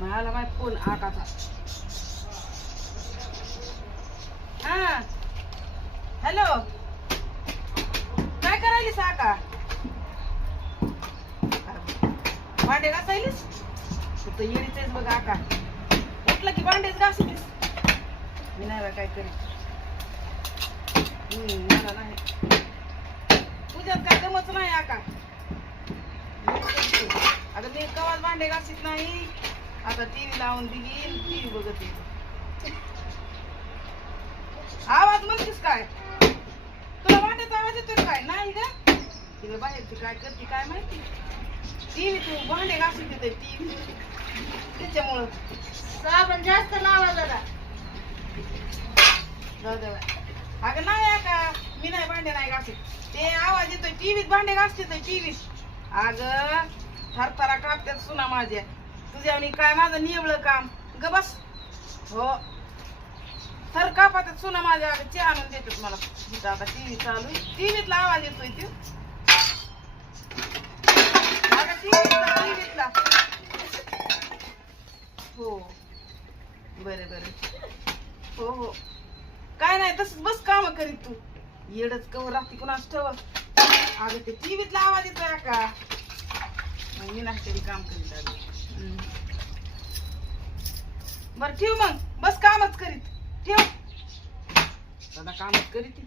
मला माहित फोन आकाचा. हा हॅलो, काय करायलीस आका? भांडे घासायलीस? तू तर येडीच बघ आका. उठलं की भांडेच घासलीस. मी नाही बा काय करीत. मला नाही तुझ्यात काय जमत नाही आका. अगं मी कवाच भांडे घासीत नाही. आता टीव्ही लावून दिली, टीव्ही बघत येईल. आवाज म्हणतेस काय? तुला भांड्याचा आवाज येतोय काय? नाही ग. तिला बाहेरची काय करते काय माहिती. टीव्ही तू भांडे घासून देते टीव्ही, त्याच्यामुळं साबण जास्त लावा जरा. जाऊ दे बाय. अगं नाही का मी नाही भांडे नाही घासत. ते आवाज येतोय टीव्हीत भांडे घासते टीव्हीत. अगं थरथरा कापत्यात सुना माझ्या. तुझ्या आणि काय माझं निवळं काम ग बस. हो थर कापात्यात सुना माझ्या. अगं चहा आणून देतात मला. तिथं आता टीव्ही चालू, टीव्हीतला आवाज येतोय तो. अगं टीव्हीतला. हो बरं बरं. हो हो काय नाही तसंच बस काम करीत तू. येडच कवर राहते कुणाच ठेव. अगं ते टीव्हीतला आवाज येतोय का? मी नाही तरी काम करीत. अगं बर ठेव मग. बस कामच करीत. ठेव सदा कामच करीत.